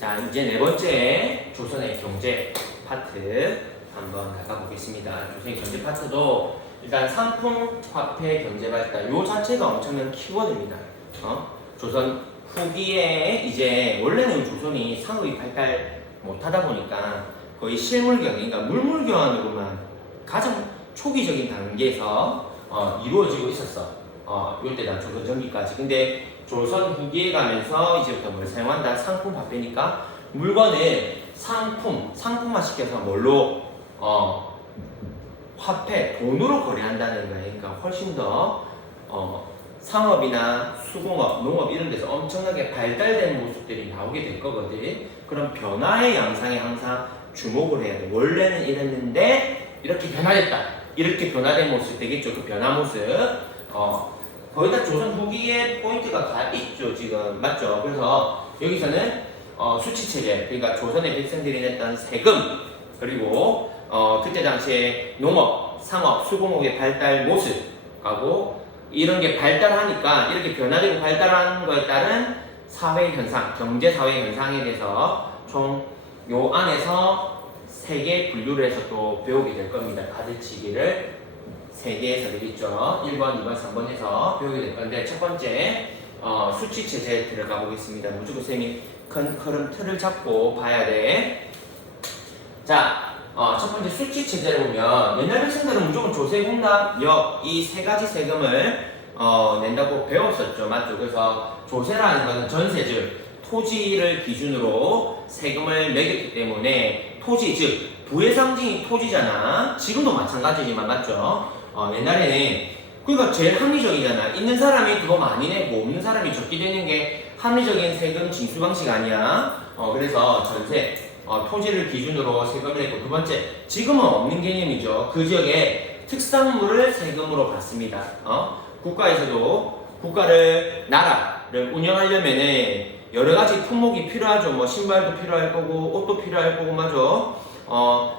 자, 이제 네 번째 조선의 경제 파트 한번 나가보겠습니다. 조선의 경제 파트도 일단 상품, 화폐, 경제 발달 요 자체가 엄청난 키워드입니다. 조선 후기에 이제 원래는 조선이 상업이 발달 못하다 보니까 거의 실물경, 그러니까 물물교환으로만 가장 초기적인 단계에서 이루어지고 있었어. 요때 난 조선 전기까지. 근데 조선 후기에 가면서 이제부터 뭘 사용한다? 상품 화폐니까 물건을 상품화 시켜서 뭘로 화폐, 돈으로 거래한다는 거예요. 그러니까 훨씬 더 상업이나 수공업, 농업 이런 데서 엄청나게 발달된 모습들이 나오게 될 거거든. 그런 변화의 양상에 항상 주목을 해야 돼. 원래는 이랬는데 이렇게 변화됐다. 이렇게 변화된 모습 되겠죠. 그 변화 모습. 거의 다 조선 후기에 포인트가 다 있죠. 지금 맞죠? 그래서 여기서는 수치체제, 그러니까 조선의 백성들이 냈던 세금, 그리고 그때 당시에 농업, 상업, 수공업의 발달 모습하고 이런 게 발달하니까 이렇게 변화되고 발달하는 거에 따른 사회 현상, 경제 사회 현상에 대해서 총 요 안에서 세 개 분류를 해서 또 배우게 될 겁니다. 가르치기를 세 개에서 되겠죠. 1번, 2번, 3번 해서 배우게 될 건데 첫 번째 수치 체제에 들어가 보겠습니다. 무조건 쌤이 큰 흐름 틀을 잡고 봐야 돼. 자, 첫 번째 수치 체제를 보면 옛날 백성들은 무조건 조세, 공납, 역 이 세 가지 세금을 낸다고 배웠었죠. 맞죠? 그래서 조세라는 것은 전세, 즉 토지를 기준으로 세금을 매겼기 때문에 토지, 즉 부의 상징이 토지잖아. 지금도 마찬가지지만 맞죠? 옛날에는 그러니까 제일 합리적이잖아. 있는 사람이 더 많이 내고 없는 사람이 적게 되는 게 합리적인 세금 징수 방식 아니야. 그래서 전세, 토지를 기준으로 세금을 냈고 두 번째, 지금은 없는 개념이죠. 그 지역에 특산물을 세금으로 받습니다. 국가에서도 나라를 운영하려면은 여러 가지 품목이 필요하죠. 뭐 신발도 필요할 거고 옷도 필요할 거고 맞죠.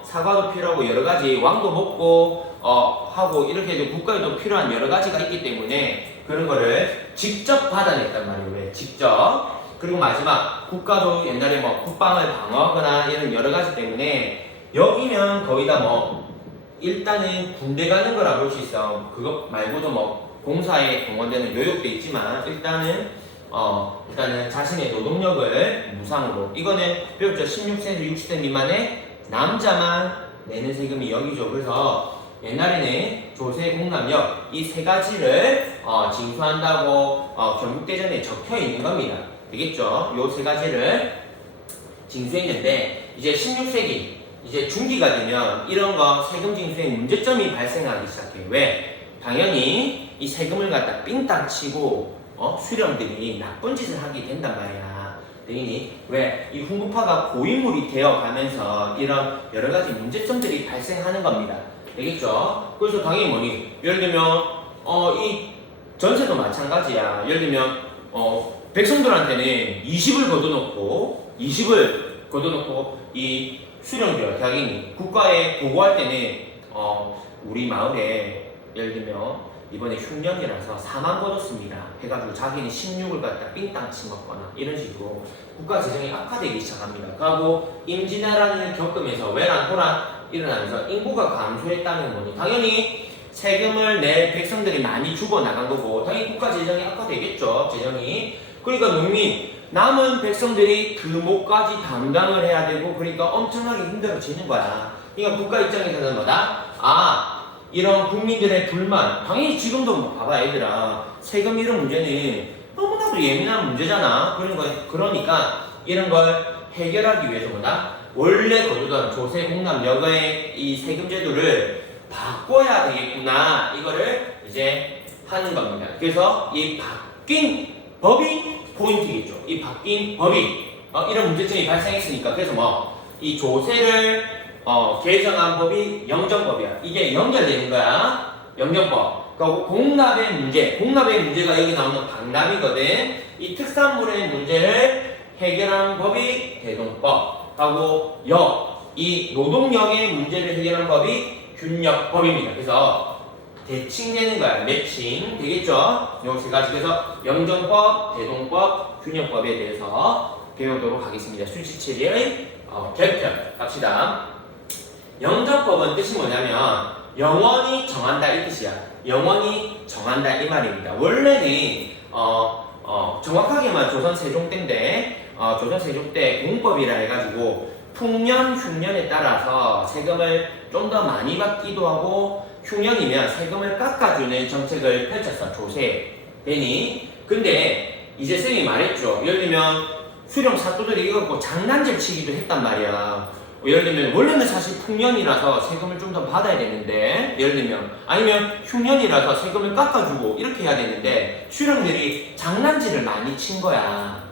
사과도 필요하고 여러 가지 왕도 먹고 하고 이렇게 국가에도 필요한 여러 가지가 있기 때문에 그런 거를 직접 받아냈단 말이에요. 왜? 직접. 그리고 마지막 국가도 옛날에 뭐 국방을 방어하거나 이런 여러 가지 때문에 여기면 거의 다 뭐 일단은 군대 가는 거라 볼 수 있어. 그것 말고도 뭐 공사에 동원되는 요역도 있지만 일단은 자신의 노동력을 무상으로 이거는 배웠죠. 16세에서 60세 미만의 남자만 내는 세금이 여기죠. 그래서 옛날에는 조세, 공납역 이 세 가지를 징수한다고 경국대전에 적혀 있는 겁니다. 되겠죠? 요 세 가지를 징수했는데 이제 16세기 이제 중기가 되면 이런 거 세금 징수에 문제점이 발생하기 시작해요. 왜? 당연히 이 세금을 갖다 삥땅 치고 수령들이 나쁜 짓을 하게 된단 말이야. 당연히 왜? 이 훈구파가 고인물이 되어 가면서 이런 여러 가지 문제점들이 발생하는 겁니다. 되겠죠? 그래서 당연히 뭐니? 예를 들면 이 전세도 마찬가지야. 예를 들면 백성들한테는 20을 걷어놓고 이 수령들 당연히 국가에 보고할 때는 우리 마을에 예를 들면 이번에 흉년이라서 4만 걷었습니다 해가지고 자기는 16을 갖다 삥땅 치먹거나 이런 식으로 국가 재정이 악화되기 시작합니다. 그리고 임진왜란을 겪으면서 외란, 일어나면서 인구가 감소했다는 거니 당연히 세금을 낼 백성들이 많이 죽어나간 거고 당연히 국가 재정이 악화되겠죠. 재정이. 그러니까 농민 남은 백성들이 그 몫까지 담당을 해야 되고 그러니까 엄청나게 힘들어지는 거야. 그러니까 국가 입장에서는 뭐다? 이런 국민들의 불만 당연히 지금도 뭐 봐봐 얘들아 세금 이런 문제는 너무나도 예민한 문제잖아. 그러니까 이런 걸 해결하기 위해서 뭐다? 원래 거두던 조세, 공납, 여가의 이 세금 제도를 바꿔야 되겠구나 이거를 이제 하는 겁니다. 그래서 이 바뀐 법이 포인트겠죠. 이 바뀐 법이 이런 문제점이 발생했으니까 그래서 뭐 이 조세를 개정한 법이 영정법이야. 이게 연결되는 거야. 영정법. 그리고 공납의 문제가 여기 나오는 강남이거든. 이 특산물의 문제를 해결한 법이 대동법. 하고 이 노동력의 문제를 해결한 법이 균역법입니다. 그래서 대칭되는 거야. 매칭 되겠죠? 요 세 가지. 그래서 영정법, 대동법, 균역법에 대해서 배우도록 하겠습니다. 수지체계의 개편 갑시다. 영정법은 뜻이 뭐냐면 영원히 정한다 이 뜻이야. 영원히 정한다 이 말입니다. 원래는 정확하게만 조선 세종 때인데 조선 세종 때 공법이라 해가지고 풍년, 흉년에 따라서 세금을 좀 더 많이 받기도 하고 흉년이면 세금을 깎아주는 정책을 펼쳤어. 조세 되니. 근데 이제 쌤이 말했죠. 예를 들면 수령 사또들이 이거 갖고 장난질 치기도 했단 말이야. 예를 들면 원래는 사실 풍년이라서 세금을 좀 더 받아야 되는데 예를 들면 아니면 흉년이라서 세금을 깎아주고 이렇게 해야 되는데 수령들이 장난질을 많이 친 거야.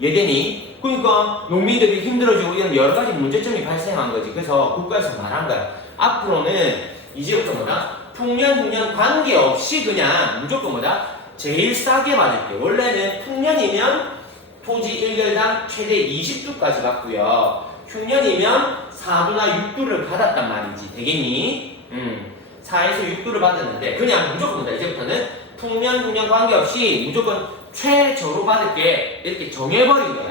예되니? 그러니까 농민들이 힘들어지고 이런 여러 가지 문제점이 발생한 거지. 그래서 국가에서 말한 거야. 앞으로는 이제부터 뭐다? 풍년, 흉년 관계없이 그냥 무조건 뭐다? 제일 싸게 받을게. 원래는 풍년이면 토지 1결당 최대 20두까지 받고요. 흉년이면 4두나 6두를 받았단 말이지. 되겠니? 4에서 6두를 받았는데 그냥 무조건 뭐다? 이제부터는 풍년, 흉년 관계없이 무조건 최저로 받을게. 이렇게 정해버린 거야.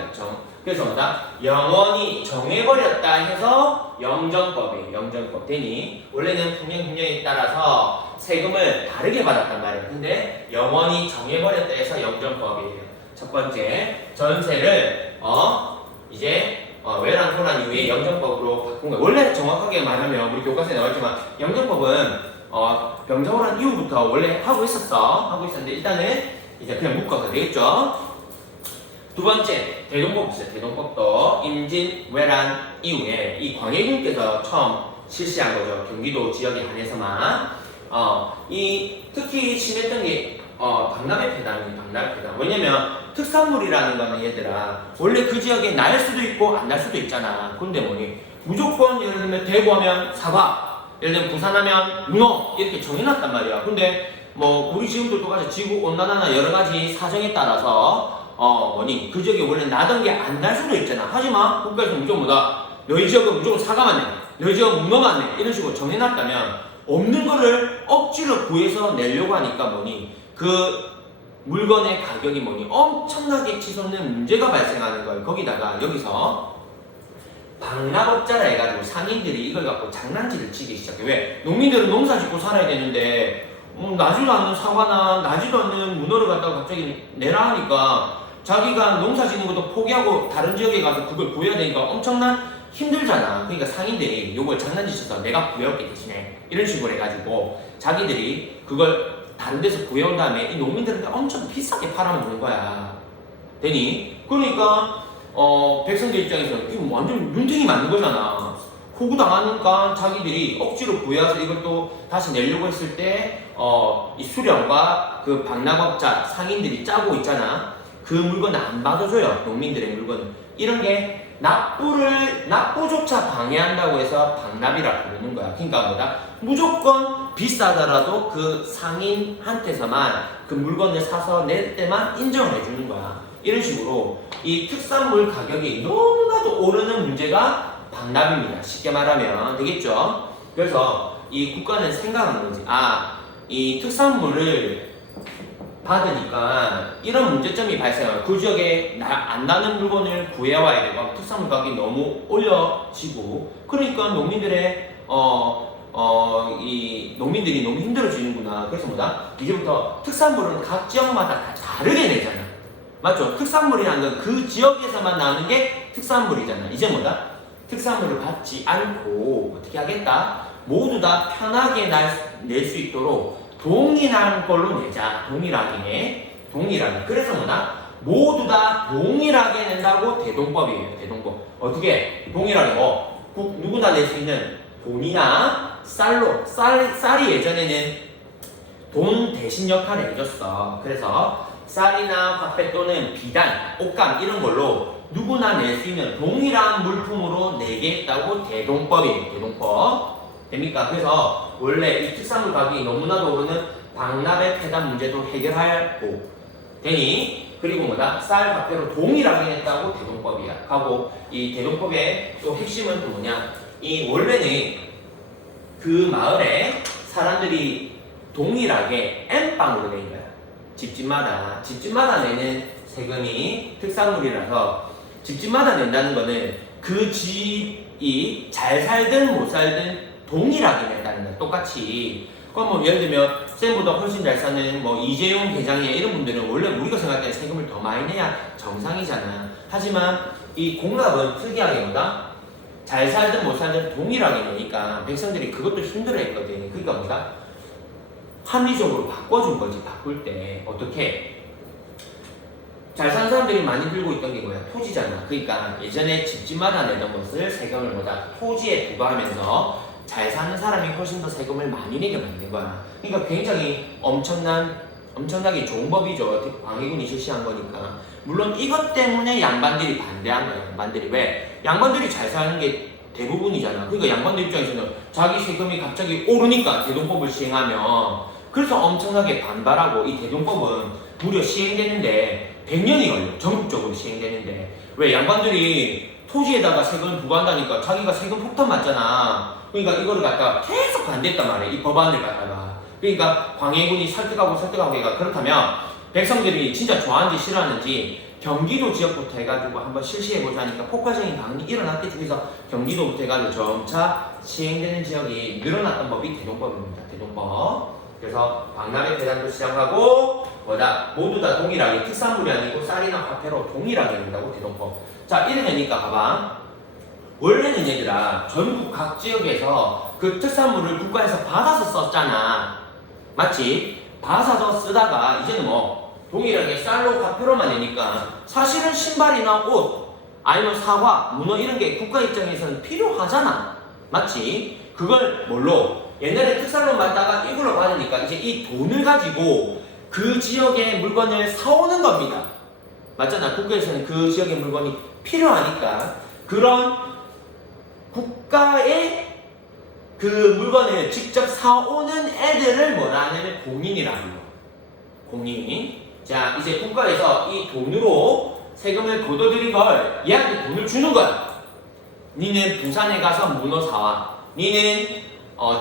그래서 뭐다? 영원히 정해버렸다 해서 영정법이에요. 영정법 되니 원래는 풍년, 흉년에 따라서 세금을 다르게 받았단 말이에요. 근데 영원히 정해버렸다 해서 영정법이에요. 첫 번째, 전세를 이제 외란 혼란 이후에 영정법으로 바꾼 거예요. 원래 정확하게 말하면 우리 교과서에 나왔지만 영정법은 병자호란 이후부터 원래 하고 있었는데 일단은 이제 그냥 묶어서 되겠죠. 두 번째, 대동법 있어요. 대동법도 임진 외란 이후에 이 광해군께서 처음 실시한 거죠. 경기도 지역에 한해서만 특히 심했던 게 박람회 폐단이에요. 박람회 폐단. 왜냐면 특산물이라는 거는 얘들아 원래 그 지역에 날 수도 있고 안 날 수도 있잖아. 근데 뭐니 무조건 예를 들면 대구 하면 사과, 예를 들면 부산 하면 문어 이렇게 정해놨단 말이야. 근데 뭐 우리 지금도 똑같이 지구 온난화나 여러 가지 사정에 따라서 그 지역에 원래 나던 게 안 날 수도 있잖아. 하지만 국가에서 무조건 뭐다? 너희 지역은 무조건 사과만 내, 너희 지역은 문어만 내 이런 식으로 정해놨다면 없는 거를 억지로 구해서 내려고 하니까 그 물건의 가격이 엄청나게 치솟는 문제가 발생하는 거예요. 거기다가 여기서 방납업자라 해가지고 상인들이 이걸 갖고 장난질을 치기 시작해. 왜? 농민들은 농사 짓고 살아야 되는데 나지도 않는 사과나 나지도 않는 문어를 갖다가 갑자기 내라 하니까 자기가 농사 짓는 것도 포기하고 다른 지역에 가서 그걸 구해야 되니까 엄청난 힘들잖아. 그러니까 상인들이 이걸 장난치셔서 내가 구해올게 대신에 이런 식으로 해가지고 자기들이 그걸 다른 데서 구해온 다음에 이 농민들한테 엄청 비싸게 팔아먹는 거야. 되니? 그러니까 백성들 입장에서는 이거 완전 눈탱이 맞는 거잖아. 호구당하니까 자기들이 억지로 구해와서 이걸 또 다시 내려고 했을 때 이 수령과 그 방납업자 상인들이 짜고 있잖아. 그 물건을 안 받아줘요. 농민들의 물건을. 이런 게 납부조차 방해한다고 해서 방납이라 부르는 거야. 그러니까 뭐다? 무조건 비싸더라도 그 상인한테서만 그 물건을 사서 낼 때만 인정을 해주는 거야. 이런 식으로 이 특산물 가격이 너무나도 오르는 문제가 방납입니다. 쉽게 말하면 되겠죠? 그래서 이 국가는 생각하는 거지. 이 특산물을 받으니까 이런 문제점이 발생해요. 그 지역에 안 나는 물건을 구해와야 되고 특산물 가격이 너무 올려지고 그러니까 농민들의 이 농민들이 너무 힘들어지는구나. 그래서 뭐다? 이제부터 특산물은 각 지역마다 다 다르게 내잖아. 맞죠? 특산물이라는 건 그 지역에서만 나오는 게 특산물이잖아. 이제 뭐다? 특산물을 받지 않고 어떻게 하겠다? 모두 다 편하게 낼 수 있도록 동일한 걸로 내자. 동일하게. 그래서 뭐다? 모두 다 동일하게 낸다고 대동법이에요. 대동법. 어떻게? 동일하게 누구나 낼 수 있는 돈이나 쌀로. 쌀이 예전에는 돈 대신 역할을 해줬어. 그래서 쌀이나 화폐 또는 비단, 옷감 이런 걸로 누구나 낼 수 있는 동일한 물품으로 내게 했다고 대동법이에요. 대동법. 됩니까? 그래서 원래 이 특산물 가격이 너무나도 오르는 방납의 폐단 문제도 해결하고 되니 그리고 뭐다? 쌀 화폐로 동일하게 했다고 대동법이야. 하고 이 대동법의 또 핵심은 또 뭐냐? 이 원래는 그 마을에 사람들이 동일하게 N빵으로 낸 거야. 집집마다 내는 세금이 특산물이라서 집집마다 낸다는 거는 그 집이 잘 살든 못 살든 동일하게 낸다는 거야. 똑같이. 그럼 뭐 예를 들면 쌤보다 훨씬 잘 사는 뭐 이재용 계장이나 이런 분들은 원래 우리가 생각할 때 세금을 더 많이 내야 정상이잖아. 하지만 이 공납은 특이하게 뭐다? 잘 살든 못 살든 동일하게 내니까 백성들이 그것도 힘들어했거든. 그러니까 뭐다? 합리적으로 바꿔준 거지. 바꿀 때 어떻게? 잘 사는 사람들이 많이 들고 있던 게 뭐야? 토지잖아. 그러니까 예전에 집집마다 내던 것을 세금을 뭐다? 토지에 부과하면서 잘 사는 사람이 훨씬 더 세금을 많이 내게 만든 거야. 그러니까 굉장히 엄청나게 좋은 법이죠. 광해군이 실시한 거니까. 물론 이것 때문에 양반들이 반대한 거야. 양반들이 왜? 양반들이 잘 사는 게 대부분이잖아. 그러니까 양반들 입장에서는 자기 세금이 갑자기 오르니까 대동법을 시행하면 그래서 엄청나게 반발하고 이 대동법은 무려 시행되는데 100년이 걸려. 전국적으로 시행되는데 왜? 양반들이 토지에다가 세금을 부과한다니까 자기가 세금 폭탄 맞잖아. 그러니까 이거를 갖다가 계속 반대했단 말이야. 이 법안을 갖다가. 그러니까 광해군이 설득하고 얘가 그렇다면 백성들이 진짜 좋아하는지 싫어하는지 경기도 지역부터 해가지고 한번 실시해보자 하니까 폭발적인 반응이 일어났겠지. 그래서 경기도부터 해가지고 점차 시행되는 지역이 늘어났던 법이 대동법입니다. 대동법. 그래서 박람회 대단도 시작하고 뭐다? 모두 다 동일하게 특산물이 아니고 쌀이나 화폐로 동일하게 된다고 대동법. 자, 이래 되니까 봐봐. 원래는 얘들아 전국 각 지역에서 그 특산물을 국가에서 받아서 썼잖아. 맞지? 받아서 쓰다가 이제는 뭐 동일하게 쌀로 화폐로만 내니까 사실은 신발이나 옷 아니면 사과, 문어 이런 게 국가 입장에서는 필요하잖아. 맞지? 그걸 뭘로? 옛날에 특산물 받다가 이걸로 받으니까 이제 이 돈을 가지고 그 지역의 물건을 사오는 겁니다. 맞잖아. 국가에서는 그 지역의 물건이 필요하니까 그런 국가의 그 물건을 직접 사오는 애들을 뭐라 하냐면 공인이라고 해요. 공인. 자, 이제 국가에서 이 돈으로 세금을 거둬들인 걸 얘한테 돈을 주는 거야. 니는 부산에 가서 문어 사와. 니는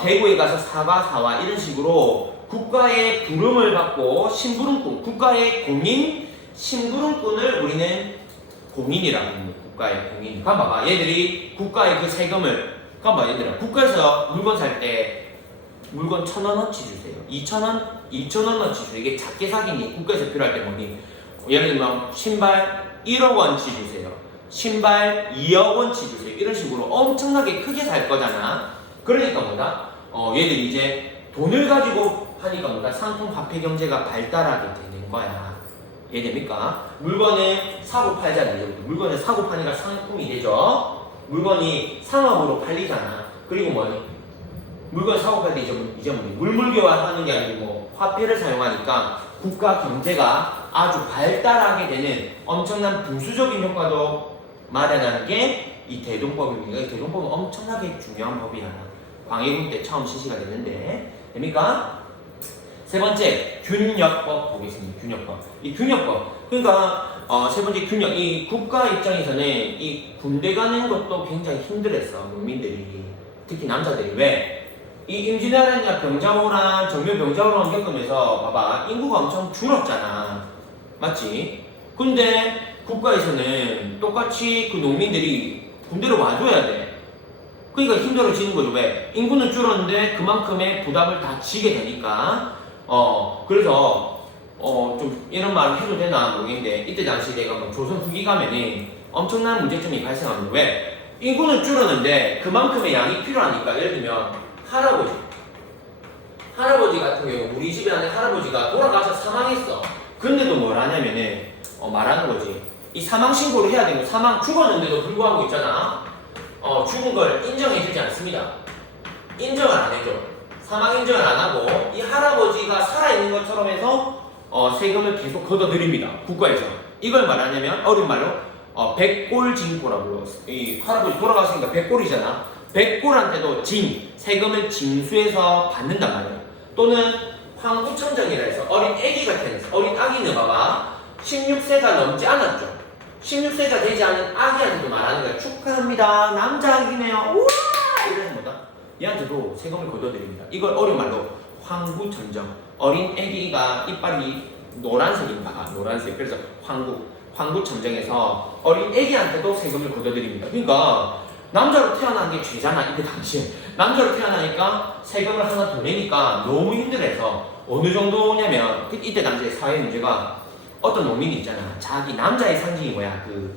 대구에 가서 사과 사와. 이런 식으로 국가의 부름을 받고 심부름꾼, 국가의 공인, 심부름꾼을 우리는 공인이라고 합니다. 국가의 공인. 그럼 봐봐. 얘들이 국가의 그 세금을 그럼 봐 얘들아. 국가에서 물건 살 때 물건 1,000원어치 주세요. 2,000원? 2,000원어치 주세요. 이게 작게 사기니 국가에서 필요할 때 뭐니? 예를 들면 신발 1억원치 주세요. 신발 2억원치 주세요. 이런 식으로 엄청나게 크게 살 거잖아. 그러니까 뭐다? 얘들이 이제 돈을 가지고 하니까 뭐다? 상품 화폐 경제가 발달하게 되는 거야. 이해됩니까? 물건을 사고 팔잖아요. 이제부터. 물건을 사고 파니까 상품이 되죠. 물건이 상업으로 팔리잖아. 그리고 뭐니? 물건 사고 팔 때 이제 뭐니? 물물 교환하는 게 아니고 뭐 화폐를 사용하니까 국가 경제가 아주 발달하게 되는 엄청난 부수적인 효과도 마련하는 게 이 대동법입니다. 이 대동법은 엄청나게 중요한 법이야. 광해군 때 처음 실시가 됐는데 됩니까? 세 번째 균역법 보겠습니다. 균역법. 이 균역법. 그러니까 세 번째 균역. 이 국가 입장에서는 이 군대 가는 것도 굉장히 힘들었어. 농민들이. 특히 남자들이. 왜? 이 임진왜란이나 병자호란, 정묘병자호란 겪으면서 봐봐. 인구가 엄청 줄었잖아. 맞지? 근데 국가에서는 똑같이 그 농민들이 군대로 와줘야 돼. 그러니까 힘들어지는 거죠. 왜? 인구는 줄었는데 그만큼의 부담을 다 지게 되니까. 그래서 좀 이런 말을 해도 되나 모르겠는데 이때 당시 내가 뭐 조선 후기 가면은 엄청난 문제점이 발생합니다. 왜? 인구는 줄었는데 그만큼의 양이 필요하니까. 예를 들면 할아버지 같은 경우 우리 집에 안에 할아버지가 돌아가서 사망했어. 근데도 뭘 하냐면은 말하는 거지. 이 사망 신고를 해야 되고 사망 죽었는데도 불구하고 있잖아. 죽은 걸 인정해주지 않습니다. 인정을 안 해줘. 사망 인정을 안 하고 이 할아버지가 살아있는 것처럼 해서 세금을 계속 걷어들입니다. 국가에서. 이걸 말하냐면 어려운 말로 백골징고라고 불렀어. 이 할아버지 돌아가시니까 백골이잖아. 백골한테도 세금을 징수해서 받는단 말이야. 또는 황구청정이라 해서 어린 애기가 태어났어. 어린 아기는 봐봐. 16세가 넘지 않았죠. 16세가 되지 않은 아기한테도 말하는 거야. 축하합니다. 남자 아기네요. 우와! 이러는 거다. 얘한테도 세금을 걷어들입니다. 이걸 어려운 말로 황구천정. 어린 애기가 이빨이 노란색인가? 노란색. 그래서 황구청정에서 어린 애기한테도 세금을 걷어들입니다. 그러니까 남자로 태어난 게 죄잖아. 이때 당시에 남자로 태어나니까 세금을 하나 더 내니까 너무 힘들어서 어느 정도냐면 이때 당시에 사회 문제가 어떤 농민이 있잖아. 자기 남자의 상징이 뭐야? 그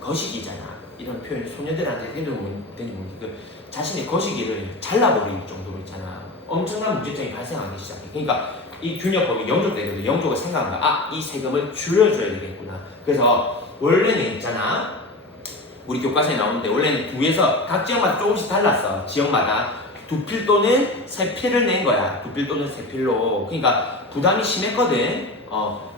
거시기잖아. 이런 표현 소녀들한테 해도 되는 그 자신의 거시기를 잘라버릴 정도로 있잖아. 엄청난 문제점이 발생하기 시작해. 그러니까 이 균형법이 영조되거든. 영조가 생각한 거야. 이 세금을 줄여줘야 되겠구나. 그래서 원래는 있잖아. 우리 교과서에 나오는데 원래는 구에서 각 지역마다 조금씩 달랐어. 지역마다 두 필 또는 세 필을 낸 거야. 두 필 또는 세 필로. 그러니까 부담이 심했거든.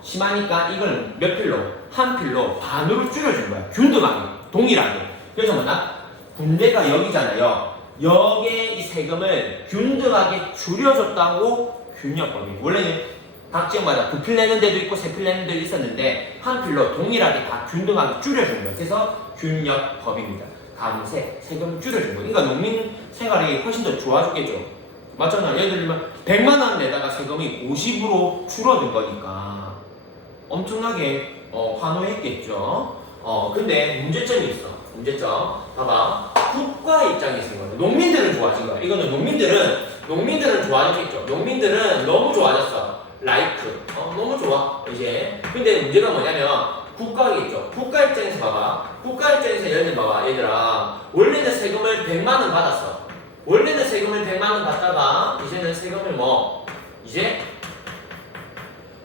심하니까 이걸 몇 필로? 한 필로 반으로 줄여준 거야. 균등하게, 동일하게. 그래서 뭐냐? 군대가 여기잖아요. 여기에 이 세금을 균등하게 줄여줬다고 균역법이. 원래는 각 지역마다 두 필 내는 데도 있고 세 필 내는 데도 있었는데 한 필로 동일하게 다 균등하게 줄여준 거예요. 그래서 균역법입니다. 감세, 세금을 줄여준 거예요. 그러니까 농민 생활이 훨씬 더 좋아졌겠죠. 맞잖아. 예를 들면 100만 원 내다가 세금이 50으로 줄어든 거니까 엄청나게 환호했겠죠. 근데 문제점이 있어. 문제점. 봐봐. 국가 입장에서 이거는 농민들은 좋아진 거야. 이거는 농민들은 좋아졌겠죠. 농민들은 너무 좋아졌어. 라이크. 너무 좋아. 이제. 근데 문제가 뭐냐면 국가겠죠. 국가 입장에서 봐봐. 국가 입장에서 예를 들어 봐봐. 얘들아. 원래는 세금을 100만 원 받았어. 원래는 세금을 100만 원 받다가 이제는 세금을 이제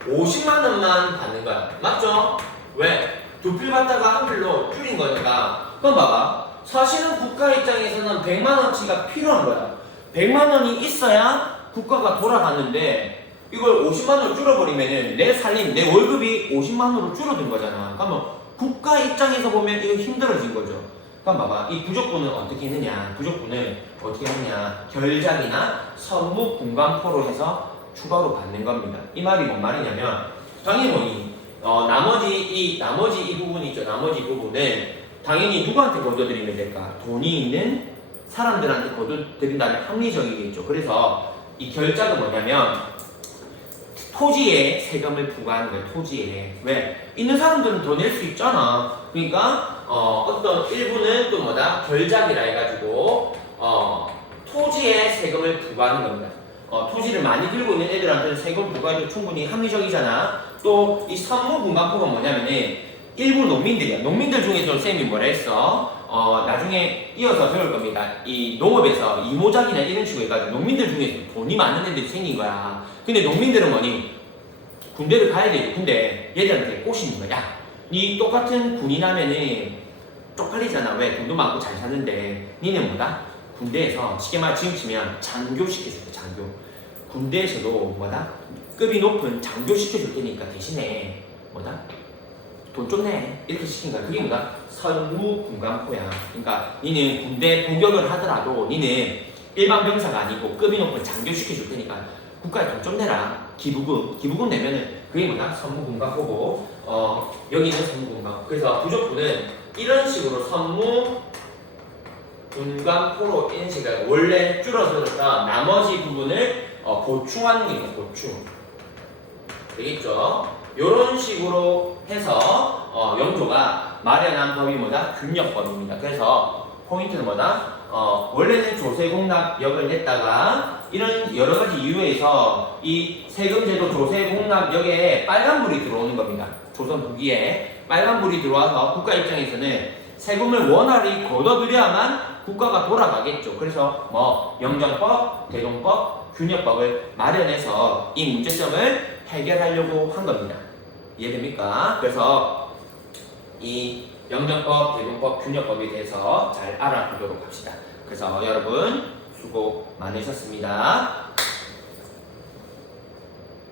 50만 원만 받는 거야. 맞죠? 왜? 두 필 받다가 한 필로 줄인 거니까. 그럼 봐봐. 사실은 국가 입장에서는 100만 원치가 필요한 거야. 100만 원이 있어야 국가가 돌아가는데 이걸 50만 원으로 줄여버리면은 내 살림, 내 월급이 50만 원으로 줄어든 거잖아. 그러면 국가 입장에서 보면 이거 힘들어진 거죠. 그럼 봐봐. 이 부족분은 어떻게 했느냐? 부족분을 어떻게 했느냐? 결작이나 선무 분간포로 해서 추가로 받는 겁니다. 이 말이 뭔 말이냐면 당연히 나머지 이 부분이 있죠. 나머지 이 부분은 당연히 누구한테 거둬들이면 될까? 돈이 있는 사람들한테 거둬들인다는 합리적이겠죠. 그래서 이 결작은 뭐냐면 토지에 세금을 부과하는 거예요. 토지에. 왜? 있는 사람들은 더 낼 수 있잖아. 그러니까 어떤 일부는 또 결작이라 해가지고 토지에 세금을 부과하는 겁니다. 토지를 많이 들고 있는 애들한테는 세금 부과도 충분히 합리적이잖아. 또 이 선무분간포가 뭐냐면은 일부 농민들이야. 농민들 중에서 쌤이 뭐라 했어? 나중에 이어서 배울 겁니다. 이 농업에서 이모작이나 이런 식으로 해가지고 농민들 중에서 돈이 많은 애들이 생긴 거야. 근데 농민들은 군대를 가야 돼. 근데 얘들한테 꼬시는 거야. 야, 니 똑같은 군인하면은 쪽팔리잖아. 왜? 돈도 많고 잘 사는데 니는 군대에서 쉽게 말 지금 치면 장교 시켜줄 때 장교. 군대에서도 급이 높은 장교 시켜줄 테니까 대신에 돈 좀 내. 이렇게 시킨 거야. 그게 선무분간포야. 그러니까 니는 군대 복역을 하더라도 니는 일반 병사가 아니고 급이 높은 장교 시켜줄 테니까 국가에 돈 좀 내라. 기부금 내면은 그게 선무분간포고 여기는 선무분간포. 그래서 부족부는 이런 식으로 선무분간포로 이런 식으로 원래 줄어들었던 나머지 부분을 보충하는 게 있고 보충. 되겠죠? 요런 식으로 해서 영조가 마련한 법이 균역법입니다. 그래서 포인트는 원래는 조세공납역을 냈다가 이런 여러 가지 이유에서 이 세금제도 조세공납역에 빨간불이 들어오는 겁니다. 조선 후기에 빨간불이 들어와서 국가 입장에서는 세금을 원활히 걷어들여야만 국가가 돌아가겠죠. 그래서 영정법, 대동법, 균역법을 마련해서 이 문제점을 해결하려고 한 겁니다. 이해됩니까? 그래서 이 영정법, 대동법, 균역법에 대해서 잘 알아보도록 합시다. 그래서 여러분 수고 많으셨습니다.